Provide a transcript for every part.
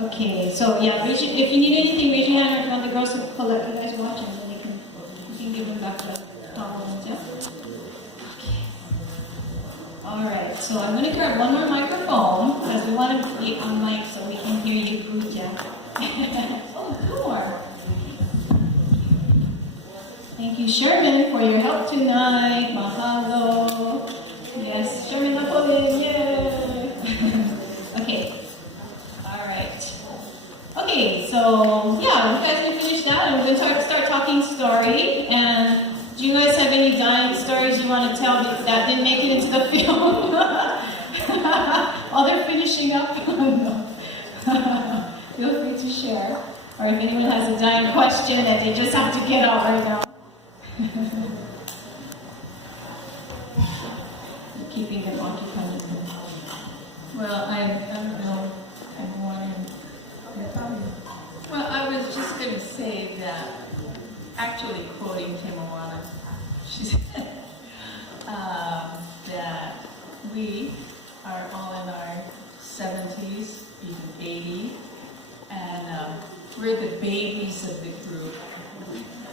Okay, so yeah, if you need anything, raise your hand, or if you want the girls to collect you guys watching, then you can give them back the compliments, yeah? Okay. Alright, so I'm going to grab one more microphone, because we want to be on mic so we can hear you good, yeah? Oh, two more. Thank you, Sherman, for your help tonight. Mahalo. Yes, Sherman Napoleon, yay! Okay. Alright. Okay, so yeah, you guys can finish that, and we're going to start talking story. And do you guys have any dying stories you want to tell that didn't make it into the film? While they're finishing up? Feel free to share. Or if anyone has a dying question that they just have to get out right now. Keeping them occupied. Well, I don't know. Well, I was just going to say that, actually quoting Timawana, she said that we are all in our 70s, even 80s, and we're the babies of the group.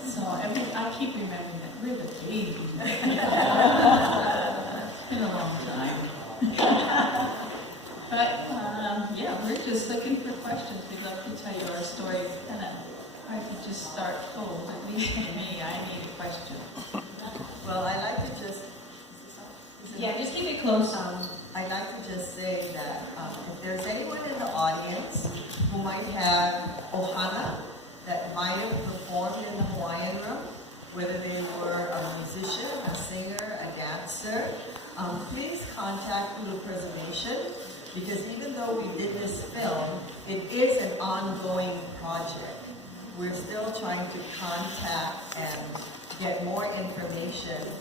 So I keep remembering that we're the babies. It's been a long time. But yeah, we're just looking for questions. We'd love to tell you our stories. And I could just start cold. At least for me, I need a question. Well, I like to just... Yeah, just keep it close on. I'd like to just say that if there's anyone in the audience who might have ohana that might have performed in the Hawaiian Room, whether they were a musician, a singer, a dancer, please contact Hula Preservation, because even though we did this film, it is an ongoing project. We're still trying to contact and get more information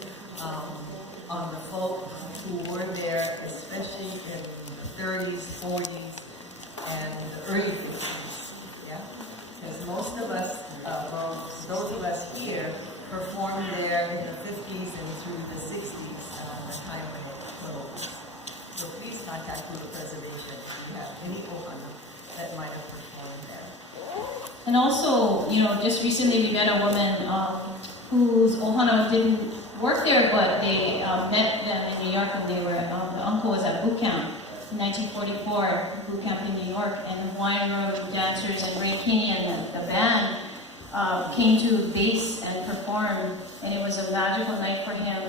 on the folk who were there, especially in the 30s, 40s, and the early 50s. Yeah? Because most of us, those of us here, performed there in the 50s and through the 60s, the time when it closed. So please contact Hula Preservation if you have any ohana that might have performed there. And also, just recently we met a woman whose ohana didn't work there, but they met them in New York when they were, the uncle was at boot camp in 1944, boot camp in New York, and the Hawaiian Room dancers and Ray King and the band came to base and performed, and it was a magical night for him.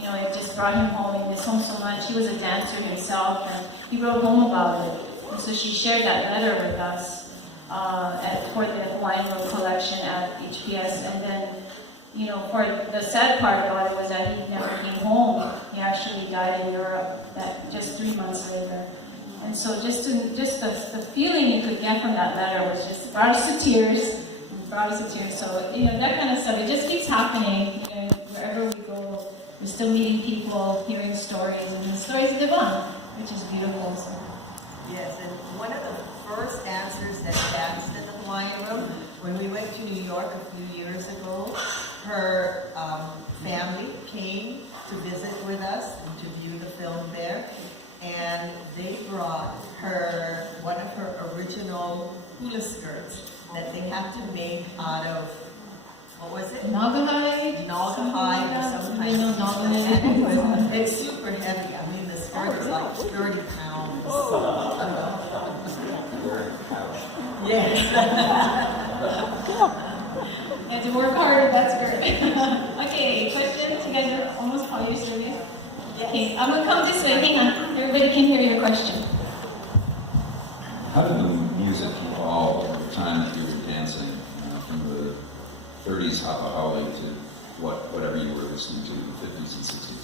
It just brought him home. He missed home so much. He was a dancer himself, and he wrote home about it. And so she shared that letter with us for the Hawaiian Room collection at HPS. And then, for the sad part about it was that he never came home. He actually died in Europe just 3 months later. And so just the feeling you could get from that letter was just brought us to tears. So, that kind of stuff, it just keeps happening. Wherever we go, we're still meeting people, hearing stories, and the stories live on, which is beautiful. So. Yes, and one of the first dancers that danced in the Hawaiian Room, when we went to New York a few years ago, her family came to visit with us and to view the film there, and they brought her one of her original hula skirts that they have to make out of, what was it? Naugahyde? Naugahyde or some kind of Naugahyde. It's super heavy. I mean, the skirt is like 30 pounds. Yes. You have to work harder, that's good. Okay, questions? You guys are almost probably serious? Yes. Okay, I'm going to come this way. Hang on. Everybody can hear your question. How did the music evolve over the time that you were dancing, from the 30s Hapa Haole to whatever you were listening to in the 50s and 60s?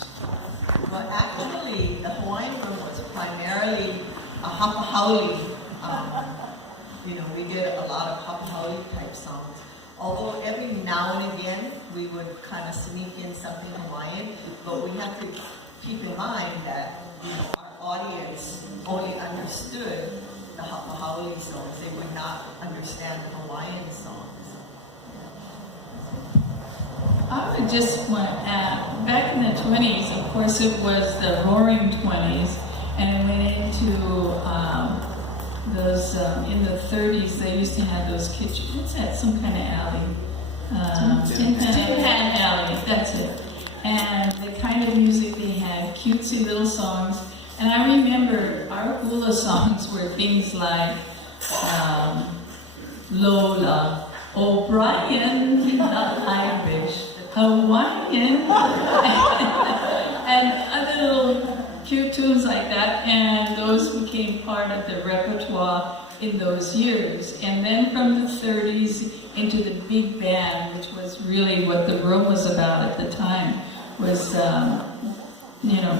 Well, actually, the Hawaiian Room was primarily a Hapa Haole. We did a lot of Hapa Haole type songs. Although every now and again we would kind of sneak in something Hawaiian, but we have to keep in mind that our audience only understood the Hapa Haole songs. They would not understand the Hawaiian songs. I would just want to add, back in the 20s, of course, it was the roaring 20s, and it went into those in the 30s, they used to have those kitchen. What's that? Some kind of alley. Tin Pan Alley. That's it. And the kind of music they had, cutesy little songs. And I remember our hula songs were things like Lola, O'Brien, the Irish, Hawaiian, and other little cute tunes like that. And those became part of the repertoire in those years. And then from the 30s into the big band, which was really what the room was about at the time, was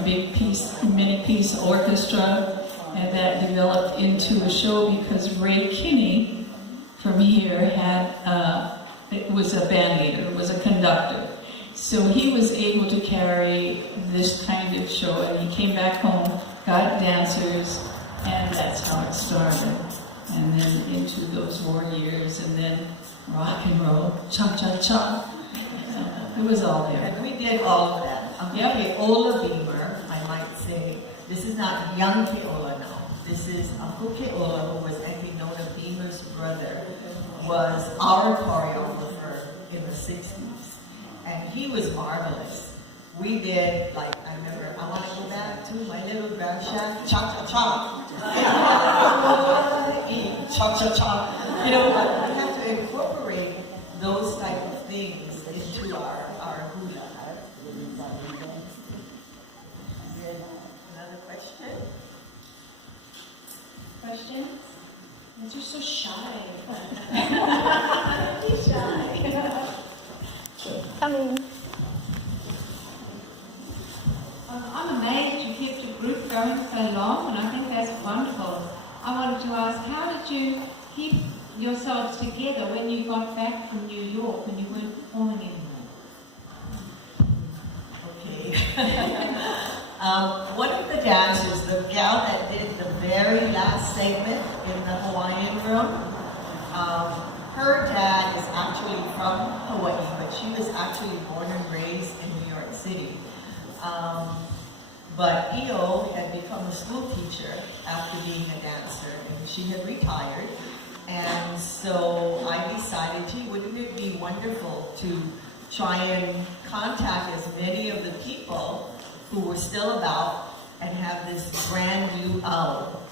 big piece, many-piece orchestra, and that developed into a show because Ray Kinney from here was a band leader, was a conductor. So he was able to carry this kind of show, and he came back home, got dancers, and that's how it started. And then into those war years, and then rock and roll, cha-cha-cha. It was all there. And we did all of that. Keola Beamer, I might say, this is not young Keola now. This is Uncle Keola, who was Auntie Nona Beamer's brother, was our choreographer in the 60s. And he was marvelous. We did, I remember, I want to go back to my little grass shack, cha-cha-cha. Cha-cha-cha. We have to incorporate those type of things into our hula. Another question? Questions? You're so shy. Be shy. Coming. I'm amazed you kept your group going so long, and I think that's wonderful. I wanted to ask, how did you keep yourselves together when you got back from New York, when you weren't performing anymore? Okay. One of the dancers, the gal that did the very last segment in the Hawaiian Room, her dad is actually from Hawaii, but she was actually born and raised in New York City. But Io had become a school teacher after being a dancer, and she had retired. And so I decided, gee, wouldn't it be wonderful to try and contact as many of the people who were still about and have this brand new owl.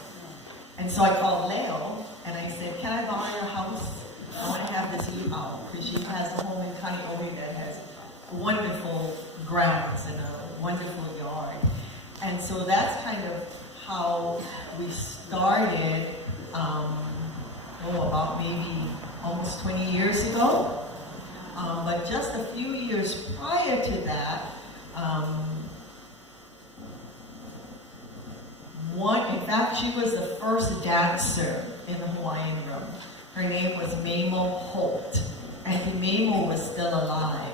And so I called Leo, and I said, can I buy your house? I want to have this new owl, because she has a home in Kaneohe that has wonderful grounds and a wonderful yard. And so that's kind of how we started, about maybe almost 20 years ago. But just a few years prior to that, in fact, she was the first dancer in the Hawaiian Room. Her name was Mamo Holt, and Mamo was still alive.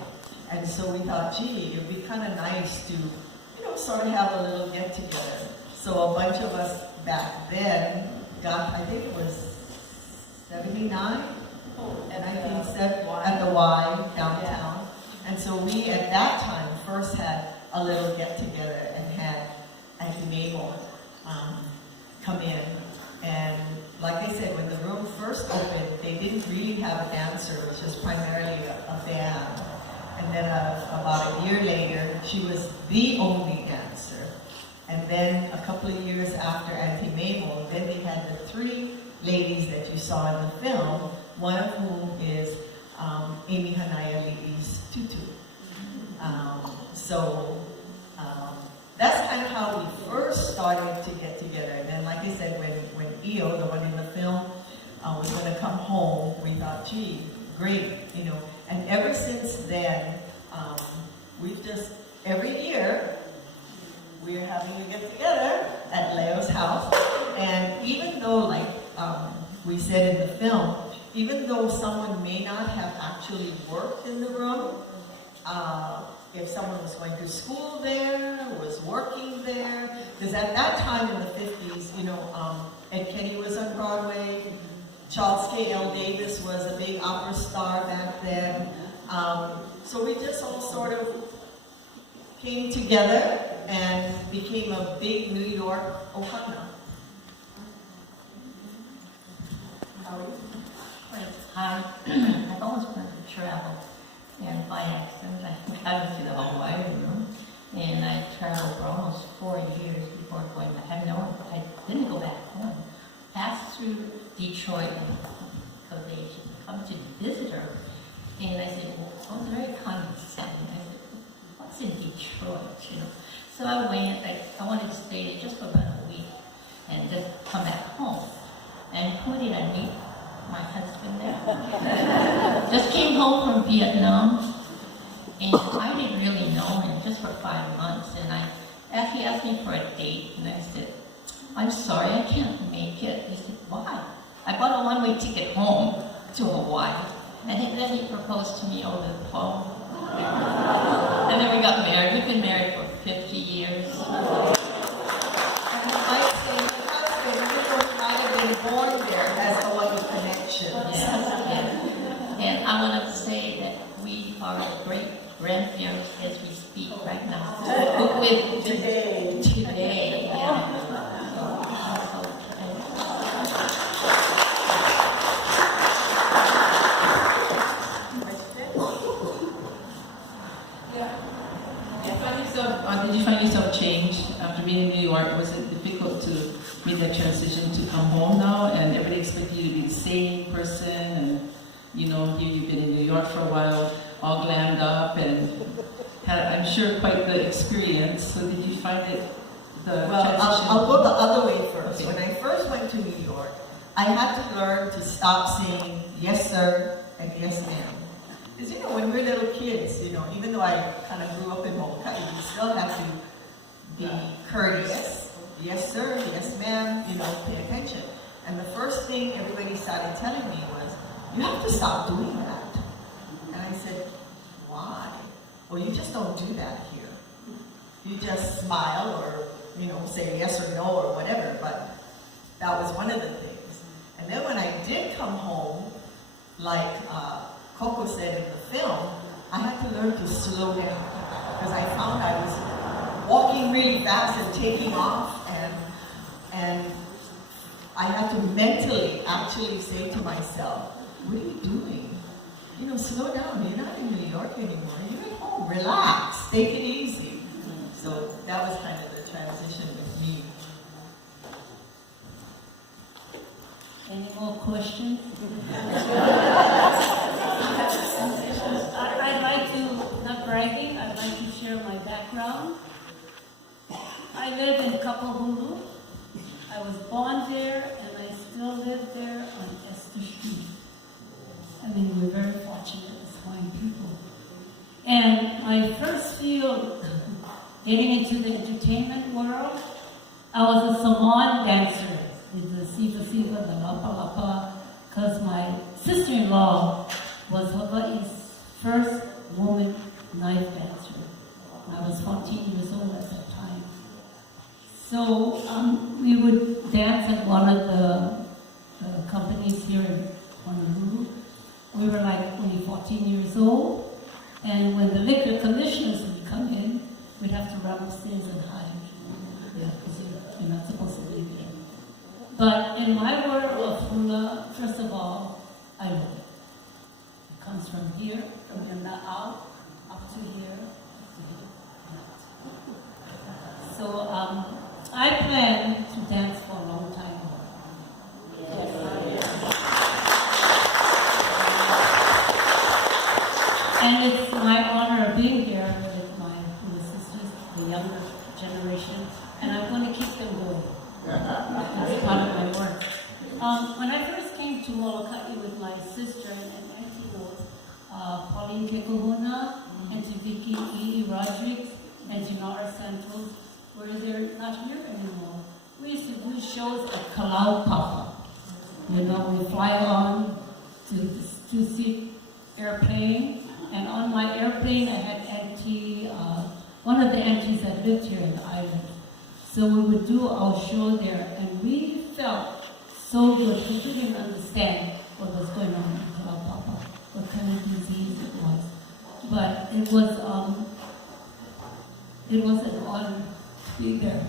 And so we thought, gee, it'd be kind of nice to, sort of have a little get-together. So a bunch of us back then got, I think it was 79, and I think at the Y downtown. And so we, at that time, first had a little get-together and had Auntie Mamo come in. And like I said, when the room first opened, they didn't really have a dancer. It was just primarily a band. And then about a year later, she was the only dancer. And then a couple of years after Auntie Mamo, then they had the three ladies that you saw in the film, one of whom is Amy Hanaya-Lee's Tutu. That's kind of how we first started to get together. And then, like I said, when Io, the one in the film, was going to come home, we thought, gee, great, And ever since then, we've just, every year, we're having a get-together at Leo's house. And even though, we said in the film, even though someone may not have actually worked in the room, if someone was going to school there, was working there, because at that time in the 50s, Ed Kenny was on Broadway, Charles K.L. Davis was a big opera star back then. So we just all sort of came together and became a big New York ohana. to Detroit because they should come to visit her. And I said, well, I was very condescending. I said, what's in Detroit, you know? So I went, I wanted to stay there just for about a week and just come back home. And who did I meet? My husband there. Just came home from Vietnam. And I didn't really know him just for 5 months. And he asked me for a date. And I said, I'm sorry, I can't make it. He said, why? I bought a one-way ticket home to Hawaii. And then he proposed to me over the phone. And then we got married. We've been married for 50 years. And I might say, your husband, even though he might have been born there, has a lot of connections. Yes. And I want to say that we are great grandparents as we speak right now. With today, yeah. Did you find yourself changed after being in New York? Was it difficult to make that transition to come home now and everybody expected you to be the same person and here you've been in New York for a while, all glammed up and had, I'm sure, quite the experience. So did you find it transition? I'll go the other way first. Okay. When I first went to New York, I had to learn to stop saying yes sir and yes ma'am. Because when we're little kids, even though I kind of grew up in Molokai, you still have to be courteous. Yes sir, yes ma'am, pay attention. And the first thing everybody started telling me was, you have to stop doing that. And I said, why? Well, you just don't do that here. You just smile or, say yes or no or whatever, but that was one of the things. And then when I did come home, like Coco said in the film, I had to learn to slow down because I found I was walking really fast and taking off, and I had to mentally actually say to myself, what are you doing? Slow down. You're not in New York anymore. You're at home. Relax. Take it easy. So that was kind of the transition with me. Any more questions? I'd like to, not bragging, I'd like to share my background. I live in Kapahulu. I was born there and I still live there on Esther Street. I mean, we're very fortunate as Hawaiian people. And my first field, getting into the entertainment world, I was a Samoan dancer with the Siva Siva, the Lapa Lapa, because my sister-in-law was Hawaii's first woman knife dancer. I was 14 years old at that time. So we would dance at one of the companies here in Honolulu. We were like only 14 years old, and when the liquor commissioners would come in, we'd have to run upstairs and hide. Yeah, because you're not supposed to be there. But in my world of hula, first of all, I love it. It comes from here, from the out, up to here. So I plan to dance for a long time. And it's my honor being here with my sisters, the younger generation, and I'm going to keep them going. It's part of my work. When I first came to Molokai with my sister and Auntie Rose, Pauline Kekuhuna, Auntie Vicky E. Rodriguez, Auntie Nora Santos, where they're not here anymore. We used to do shows at Kalau Papa. We fly on to see airplane. And on my airplane, I had one of the aunties that lived here in the island. So we would do our show there, and we felt so good. We didn't understand what was going on in Kalapapa, what kind of disease it was. But it was an honor to be there.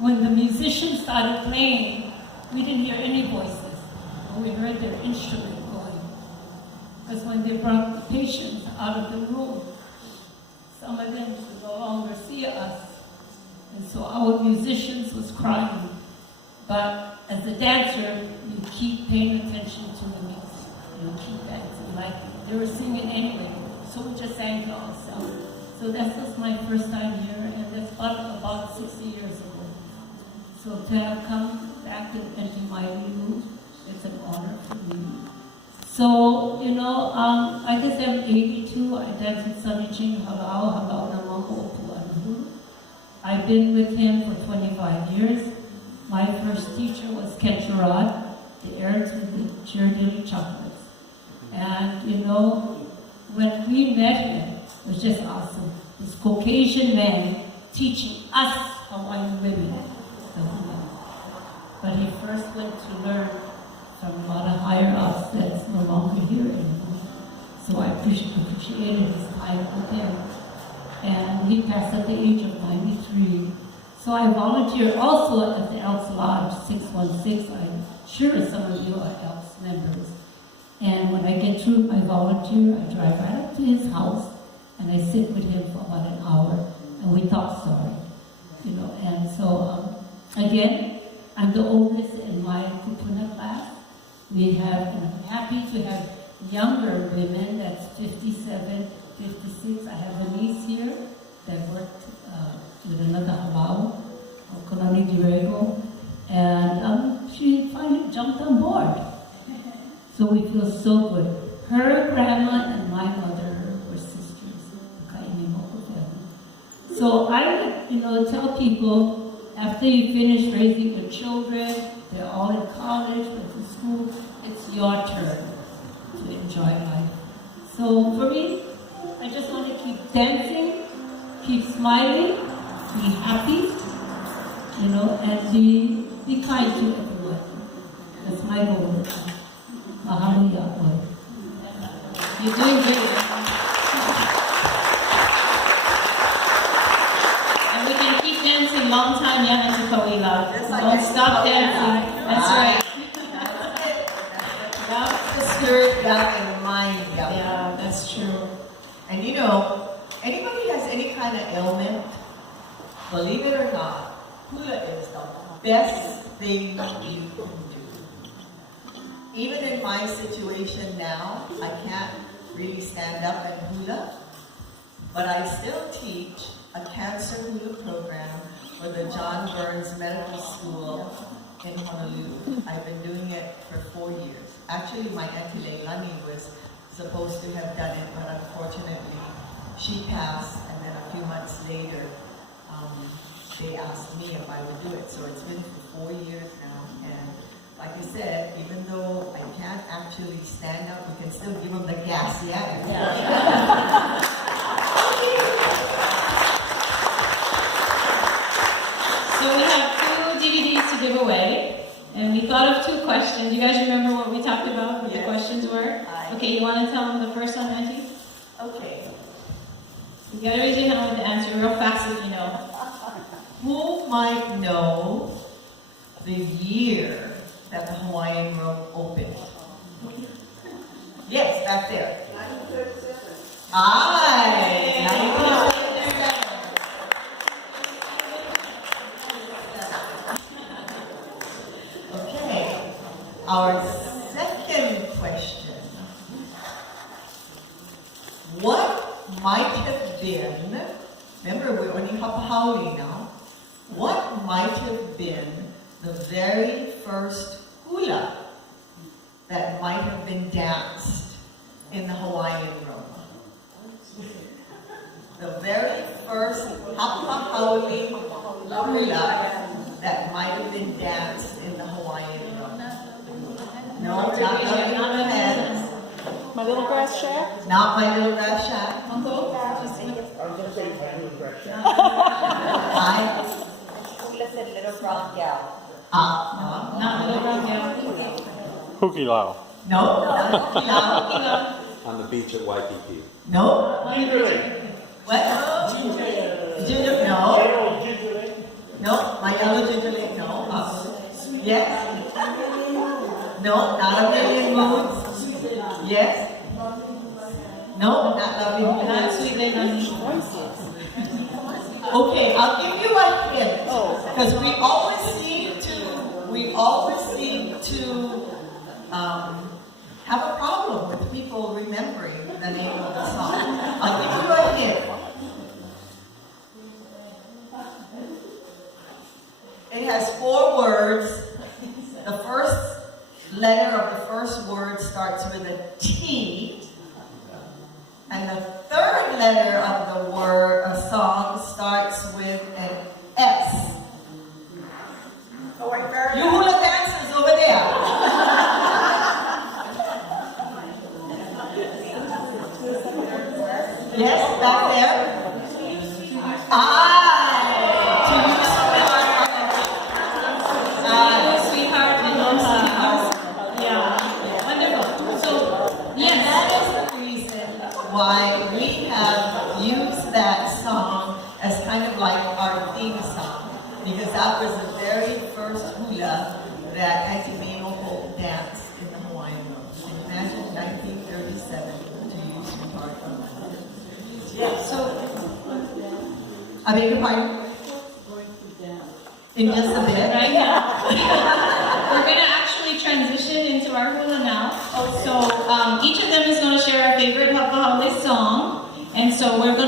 When the musicians started playing, we didn't hear any voices, but we heard their instrument. Because when they brought the patients out of the room, some of them could no longer see us. And so our musicians was crying. But as a dancer, you keep paying attention to the music. You keep dancing like they were singing anyway. So we just sang to ourselves. So that was my first time here, and that's about 60 years ago. So to have come back into my room, it's an honor for me. So, I guess I'm 82. I dance with Sonny Ching Halao Namango Opu'anu. I've been with him for 25 years. My first teacher was Ken Gerard, the heir to the Cherry Chocolates. And, when we met him, it was just awesome. This Caucasian man teaching us Hawaiian women. But he first went to learn from a lot of higher ups that's no longer here anymore. So I appreciated his time with him. And he passed at the age of 93. So I volunteer also at the Elks Lodge 616. I'm sure some of you are Elks members. And when I get through my volunteer, I drive right up to his house and I sit with him for about an hour and we talk story. And so again, I'm the oldest in my kupuna class. I'm happy to have younger women, that's 57, 56. I have a niece here that worked with another halal, Konani Dirego, and she finally jumped on board. So we feel so good. Her grandma and my mother were sisters, the Kainimoko family. So I would, tell people, after you finish raising your children, they're all in college, went to school, it's your turn to enjoy life. So for me, I just want to keep dancing, keep smiling, be happy, and be kind to everyone. That's my goal. Mahalo Yahweh. You're doing great. And we can keep dancing long time, Yana Tukawila. Don't stop dancing. That's right. That's the spirit, that and the mind. Yeah, that's true. And anybody has any kind of ailment, believe it or not, hula is the best thing you can do. Even in my situation now, I can't really stand up and hula, but I still teach a cancer hula program for the John Burns Medical School in Honolulu. I've been doing it for 4 years. Actually, my Auntie Leilani was supposed to have done it, but unfortunately, she passed, and then a few months later, they asked me if I would do it. So it's been for 4 years now, and like I said, even though I can't actually stand up, we can still give them the gas, yeah? So we have 2 DVDs to give away, and we thought of 2 questions. You guys remember what we talked about, what the questions were? Okay, you want to tell them the first one, Auntie? Okay. You gotta raise your hand with the answer real fast if you know. Who might know the year that the Hawaiian Room opened? Yes, back there. 1937. Aye, 1937. Okay, our second question. What might have been, remember we're only Hapahauli now, what might have been the very first hula that might have been danced in the Hawaiian Room? The very first Hapahauli hula that might have been danced in the Hawaiian Room. No, not the hands. My little grass shack? Not my little grass shack. Uncle? I was going to say my little grass shack. I, Hula said little brown gal. Not Little Brown Gal. Huki Lao. no, no, On the beach at Waikiki. no. What? Ginger, no. No, my yellow ginger lake, no. Yes. No, not a million moons. Yes. No, not lovely. Not Sweet Leilani. Okay, I'll give you a hint. Because we always seem to, we we always seem to have a problem with people remembering the name of the song. I'll give you a hint. It has 4 words. The first letter of the first word starts with a T, and the third letter of the word, a song, starts with an S. You hula dancers over there. Yes, back there. Sweetheart, yeah, wonderful. So, yes, that is the reason why we have used that song as kind of like our theme song, because that was the very first hula that Auntie Minoho danced in the Hawaiian Room. And imagine 1937 to use Sweetheart. Yeah, so, I beg your pardon? In just a bit. right now. We're going to actually transition into our hula now. So each of them is going to share our favorite Hapa Haole song. And so we're going